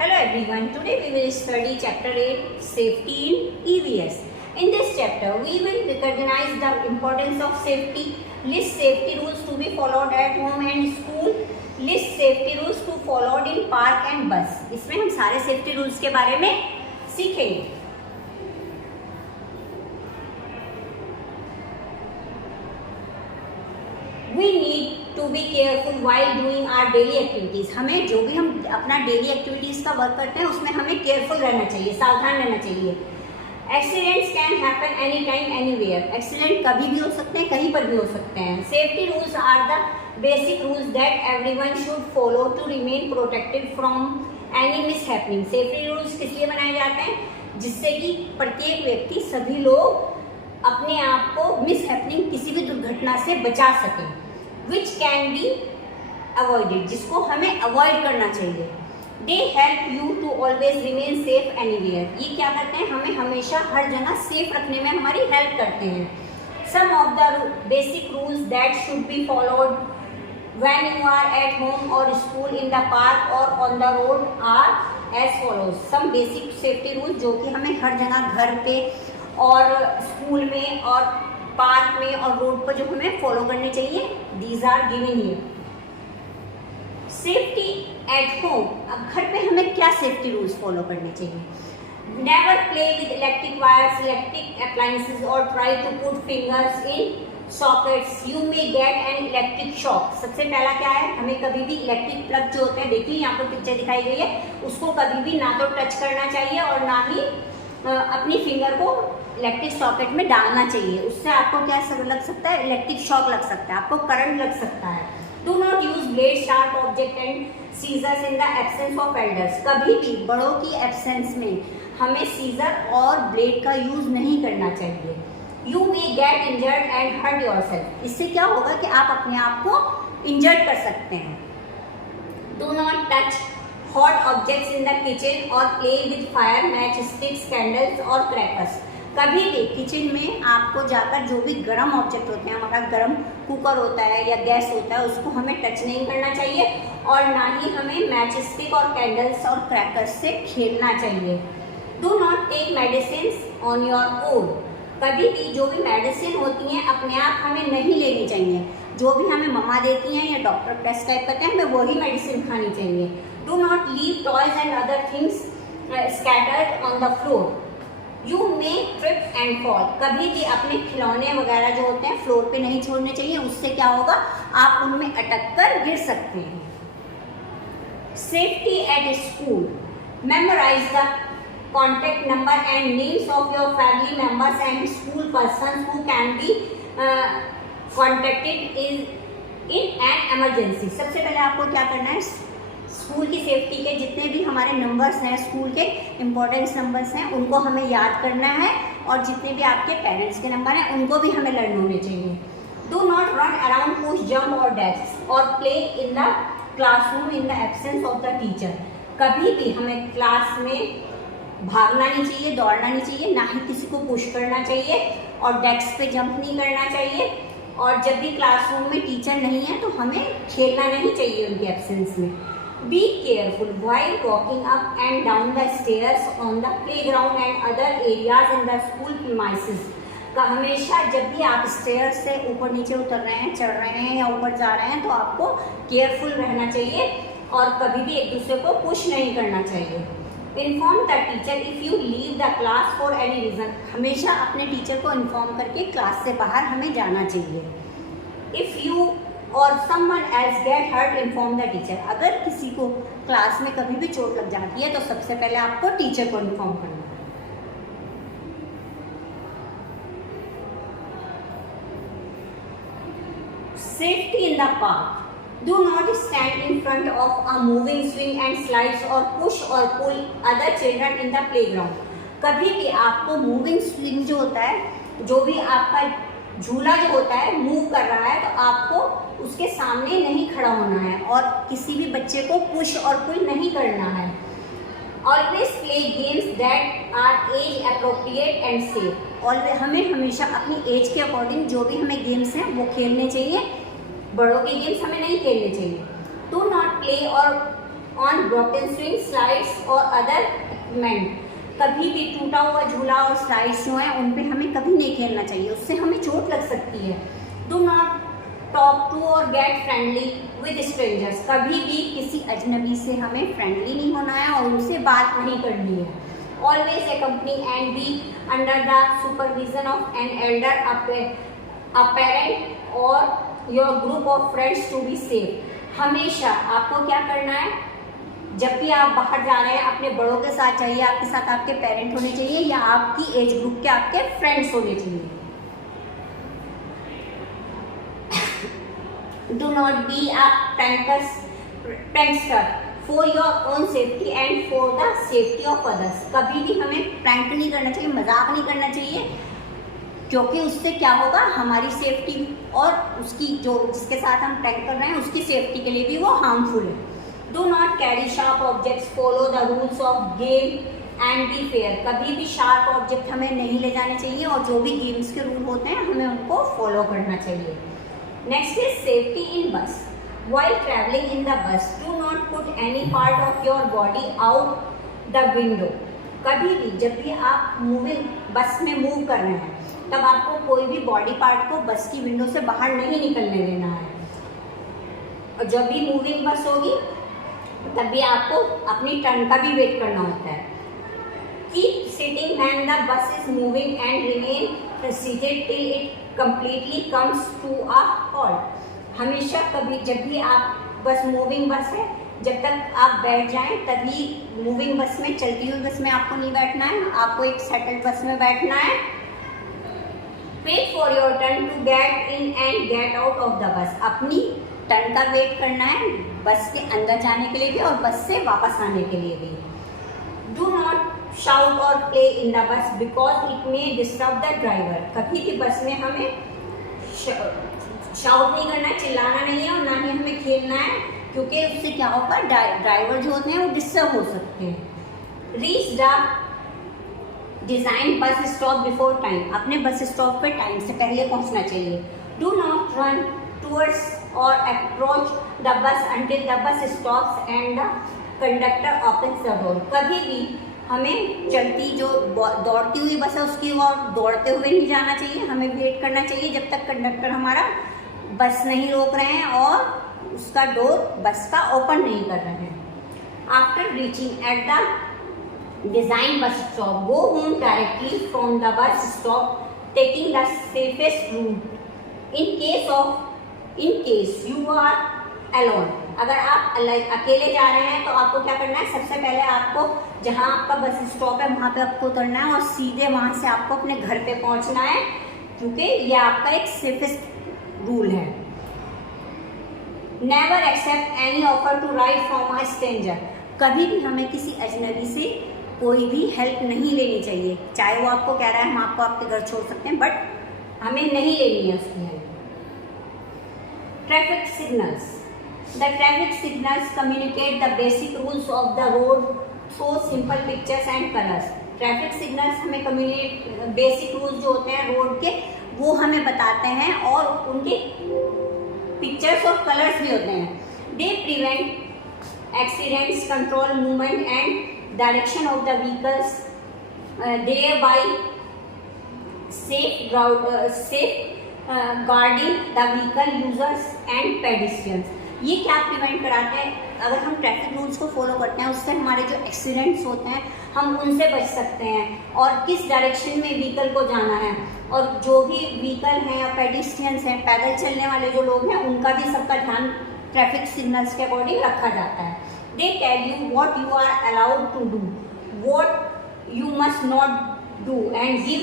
Hello everyone, today we will study chapter 8 safety in EVS. In this chapter we will recognize the importance of safety, list safety rules to be followed at home and school, list safety rules to followed in park and bus. इसमें हम सारे safety rules के बारे में सीखेंगे. We need to be careful while doing our daily activities. हमें जो भी हम अपना डेली एक्टिविटीज़ का वर्क करते हैं उसमें हमें केयरफुल रहना चाहिए, सावधान रहना चाहिए. Accidents can happen any time anywhere. Accident कभी भी हो सकते हैं, कहीं पर भी हो सकते हैं. Safety rules are the basic rules that everyone should follow to remain protected from any mishappening. Safety rules किस लिए बनाए जाते हैं? जिससे कि प्रत्येक व्यक्ति, सभी लोग अपने आप को मिस हैपनिंग, किसी भी दुर्घटना से बचा सकें. विच कैन बी अवॉइडेड, जिसको हमें अवॉइड करना चाहिए. They help you to always remain safe anywhere. ये क्या करते हैं? हमें हमेशा हर जगह सेफ रखने में हमारी हेल्प करते हैं. Some of the basic rules that should be followed when you are at home or school, in the park or on the road are as follows. Some basic safety rules जो कि हमें हर जगह, घर पे और school में और park में और रोड पर जो हमें फॉलो करने चाहिए, these are given here. Safety at home. अब घर पे हमें क्या सेफ्टी रूल्स फॉलो करने चाहिए? Never play with electric wires, electric appliances or try to put fingers in sockets, you may get an electric shock. सबसे पहला क्या है? हमें कभी भी इलेक्ट्रिक प्लग जो होते हैं, देखिए यहाँ पर पिक्चर दिखाई गई है, उसको कभी भी ना तो टच करना चाहिए और ना ही अपनी फिंगर को इलेक्ट्रिक सॉकेट में डालना चाहिए. उससे आपको क्या लग सकता है? इलेक्ट्रिक शॉक लग सकता है, आपको करंट लग सकता है. Do not use blade, sharp object and scissors in the absence of elders. कभी भी बड़ों की एब्सेंस में हमें सीजर और ब्लेड का यूज नहीं करना चाहिए. You may get injured and hurt yourself. इससे क्या होगा कि आप अपने आप को इंजर्ड कर सकते हैं. Do not touch hot objects in the kitchen or play with fire, matchsticks, candles और क्रैकर्स. कभी भी किचन में आपको जाकर जो भी गर्म ऑब्जेक्ट होते हैं, हमारा गर्म कुकर होता है या गैस होता है, उसको हमें टच नहीं करना चाहिए और ना ही हमें मैच स्टिक और कैंडल्स और क्रैकर्स से खेलना चाहिए. Do not take medicine on your own. कभी भी जो भी मेडिसिन होती हैं अपने आप हमें नहीं लेनी चाहिए. जो भी हमें मम्मा देती हैं या डॉक्टर प्रेस्क्राइब करते हैं, हमें वही मेडिसिन खानी चाहिए. Do not leave toys and other things scattered on the floor. You may trip and fall. कभी भी अपने खिलौने वगैरह जो होते हैं फ्लोर पे नहीं छोड़ने चाहिए. उससे क्या होगा? आप उनमें अटक कर गिर सकते हैं. Safety at school. Memorise the contact number and names of your family members and school person who can be contacted in an emergency. सबसे पहले आपको क्या करना है? स्कूल की सेफ्टी के जितने भी हमारे नंबर्स हैं, स्कूल के इम्पोर्टेंस नंबर्स हैं, उनको हमें याद करना है और जितने भी आपके पेरेंट्स के नंबर हैं उनको भी हमें लर्न होने चाहिए. Do not run around, push, jump और डैश और play in the classroom in the absence of the teacher. कभी भी हमें क्लास में भागना नहीं चाहिए, दौड़ना नहीं चाहिए, ना ही किसी को पुश करना चाहिए और डेस्क पे जंप नहीं करना चाहिए. और जब भी क्लासरूम में टीचर नहीं है तो हमें खेलना नहीं चाहिए उनके एब्सेंस में. Be careful while walking up and down the stairs on the playground and other areas in the school premises. का हमेशा जब भी आप स्टेयर से ऊपर नीचे उतर रहे हैं, चढ़ रहे हैं या ऊपर जा रहे हैं, तो आपको केयरफुल रहना चाहिए और कभी भी एक दूसरे को पुश नहीं करना चाहिए. Inform the teacher if you leave the class for any reason. हमेशा अपने टीचर को इन्फॉर्म करके क्लास से बाहर हमें जाना चाहिए. इफ़ यू और someone else get hurt, inform the teacher. अगर किसी को क्लास में कभी भी चोट लग जाती है तो सबसे पहले आपको टीचर को इन्फॉर्म करना है. Safety in the park. Do not stand in front of a moving swing and slides or push or pull other children in the playground. कभी भी आपको मूविंग स्विंग जो होता है, जो भी आपका झूला जो होता है मूव कर रहा है, तो आपको उसके सामने नहीं खड़ा होना है और किसी भी बच्चे को पुश और पुल नहीं करना है. Always play games that are age appropriate and safe. और हमें हमेशा अपनी एज के अकॉर्डिंग जो भी हमें गेम्स हैं वो खेलने चाहिए. बड़ों के गेम्स हमें नहीं खेलने चाहिए. डू नॉट प्ले और ऑन ब्रोकन स्विंग स्लाइड्स और अदर इक्विपमेंट। कभी भी टूटा हुआ झूला और स्लाइड्स जो हैं उन पे हमें कभी नहीं खेलना चाहिए, उससे हमें चोट लग सकती है। डू नॉट टॉक टू और गेट फ्रेंडली विद स्ट्रेंजर्स। कभी भी किसी अजनबी से हमें फ्रेंडली नहीं होना है और उनसे बात नहीं करनी है। Always accompany and be under the supervision of an elder, a parent or your group of friends to be safe। हमेशा आपको क्या करना है, जब भी आप बाहर जा रहे हैं अपने बड़ों के साथ चाहिए, आपके साथ आपके पेरेंट होने चाहिए या आपकी एज ग्रुप के आपके फ्रेंड्स होने चाहिए। Do not be a prankster for your own safety and for the safety of others। कभी भी हमें प्रैंक नहीं करना चाहिए, मजाक नहीं करना चाहिए, क्योंकि उससे क्या होगा, हमारी सेफ्टी और उसकी जो जिसके साथ हम प्रैंक कर रहे हैं उसकी सेफ्टी के लिए भी वो हार्मफुल है। Do not carry sharp objects, follow the rules of game and be fair. कभी भी शार्प ऑब्जेक्ट हमें नहीं ले जाने चाहिए और जो भी गेम्स के रूल होते हैं हमें उनको फॉलो करना चाहिए। नेक्स्ट इज सेफ्टी इन बस। While traveling in the bus, do not put any part of your body out the window। कभी भी जब भी आप बस में मूव कर रहे हैं तब आपको कोई भी बॉडी पार्ट को बस की विंडो से बाहर नहीं निकलने देना है। और जब भी मूविंग बस होगी तब भी आपको अपनी टर्न का भी वेट करना होता है। Keep sitting when the bus is moving and remain seated till it completely comes to a halt। हमेशा कभी जब भी आप मूविंग बस है जब तक आप बैठ जाएं तभी मूविंग बस में, चलती हुई बस में आपको नहीं बैठना है, आपको एक सेटल्ड बस में बैठना है। Wait for your turn to get in and get out of the bus. अपनी टर्न का वेट करना है बस के अंदर जाने के लिए भी और बस से वापस आने के लिए भी। डू नॉट शाउट और play in the bus because it may disturb the driver. कभी भी बस में हमें शाउट नहीं करना है, चिल्लाना नहीं है और ना ही हमें खेलना है, क्योंकि उससे क्या होगा, ड्राइवर जो होते हैं वो डिस्टर्ब हो सकते हैं। Reach the design bus stop before time. अपने बस स्टॉप पे टाइम से पहले पहुंचना चाहिए। डू नॉट रन टूवर्ड्स और approach the bus until the bus stops and the conductor opens the door. कभी भी हमें चलती जो दौड़ती हुई बस है उसकी ओर दौड़ते हुए नहीं जाना चाहिए, हमें वेट करना चाहिए जब तक कंडक्टर हमारा बस नहीं रोक रहे हैं और उसका डोर बस का ओपन नहीं कर रहे हैं। After reaching at the design bus stop, go home directly from the bus stop taking the safest route. In case you are alone. अगर आप अकेले जा रहे हैं तो आपको क्या करना है, सबसे पहले आपको जहां आपका बस स्टॉप है वहां पे आपको उतरना है और सीधे वहां से आपको अपने घर पे पहुंचना है, क्योंकि ये आपका एक सेफेस्ट रूल है। Never accept any offer to ride from a stranger. कभी भी हमें किसी अजनबी से कोई भी हेल्प नहीं लेनी चाहिए, चाहे वो आपको कह रहा है हम आपको आपके घर छोड़ सकते हैं, बट हमें नहीं लेनी है उसकी help. Traffic signals. The traffic signals communicate the basic rules of the road through simple pictures and colors। Traffic signals हमें कम्युनिकेट, बेसिक रूल्स जो होते हैं रोड के वो हमें बताते हैं और उनके पिक्चर्स और कलर्स भी होते हैं। They prevent accidents, control movement and direction of the vehicles, thereby safeguarding the vehicle users and pedestrians. ये क्या प्रिवेंट कराते हैं, अगर हम ट्रैफिक रूल्स को फॉलो करते हैं उससे हमारे जो एक्सीडेंट्स होते हैं हम उनसे बच सकते हैं और किस डायरेक्शन में व्हीकल को जाना है, और जो भी व्हीकल हैं या पेडिस्ट्रियंस हैं, पैदल चलने वाले जो लोग हैं उनका भी सबका ध्यान ट्रैफिक सिग्नल्स के अकॉर्डिंग रखा जाता है। They tell you what you are allowed to do, what you must not do and give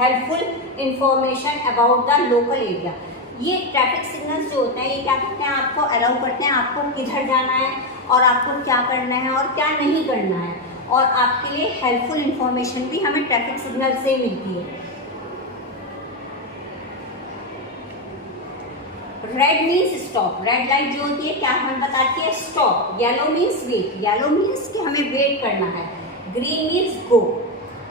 helpful information about the local area. ये ट्रैफिक सिग्नल्स जो होते हैं ये क्या करते हैं, आपको अलाउ करते हैं आपको किधर जाना है और आपको क्या करना है और क्या नहीं करना है, और आपके लिए हेल्पफुल इंफॉर्मेशन भी हमें ट्रैफिक सिग्नल से मिलती है। Red means stop. Red light जो होती है क्या हमें बताती है, stop. Yellow means wait. Yellow means कि हमें वेट करना है। Green means go.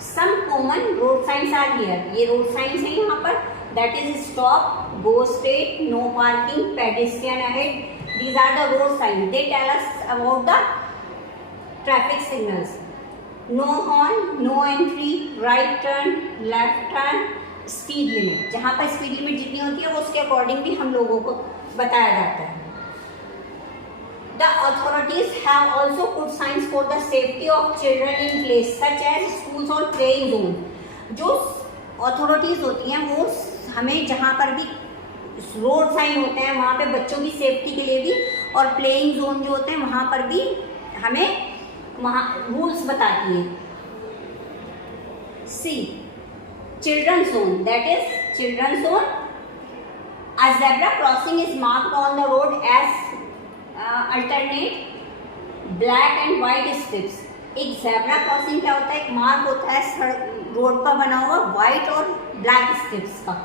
Some common road signs are here. ये रोड साइंस है यहाँ पर, that is stop, go straight, no parking, pedestrian ahead, These are the road signs. They tell us about the traffic signals. No horn, no entry, right turn, left turn, speed limit. जहाँ पर speed limit जितनी होती है वो उसके according भी हम लोगों को बताया जाता है. The authorities have also put signs for the safety of children in place, such as schools or playing zone. जो authorities होती हैं वो हमें जहाँ पर भी रोड साइन होते हैं वहाँ पे बच्चों की सेफ्टी के लिए भी, और प्लेइंग जोन जो होते हैं वहाँ पर भी हमें वहाँ रूल्स बताती हैं. See children zone, that is children zone. A zebra crossing is marked on the road as alternate black and white strips. एक zebra crossing क्या होता है, एक मार्क होता है रोड पर बना हुआ व्हाइट और ब्लैक स्ट्रिप्स का,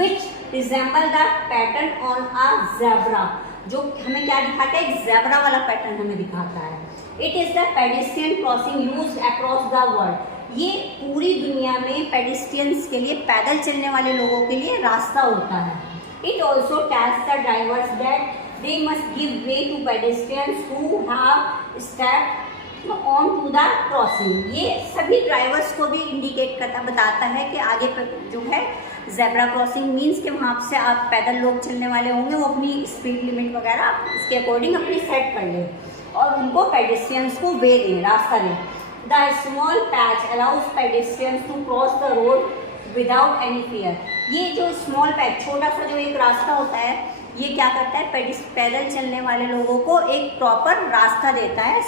which resemble the pattern on a zebra. जो हमें क्या दिखाता है, एक zebra वाला पैटर्न हमें दिखाता है. It is the pedestrian crossing used across the world. ये पूरी दुनिया में पेडिस्ट्रियंस के लिए, पैदल चलने वाले लोगों के लिए रास्ता होता है. It also tells the drivers that they must give way to pedestrians who have stepped onto the crossing. ये सभी ड्राइवर्स को भी इंडिकेट करता बताता है कि आगे पर जो है ज़ेब्रा क्रॉसिंग मीन्स कि वहाँ से आप पैदल लोग चलने वाले होंगे, वो अपनी स्पीड लिमिट वगैरह इसके अकॉर्डिंग अपनी सेट कर लें और उनको पेडेस्ट्रियंस को वे दें, रास्ता दें. The small patch allows pedestrians to cross the road without any fear. ये जो स्मॉल पैच, छोटा सा जो एक रास्ता होता है, ये क्या करता है, पैदल चलने वाले लोगों को एक प्रॉपर रास्ता देता है.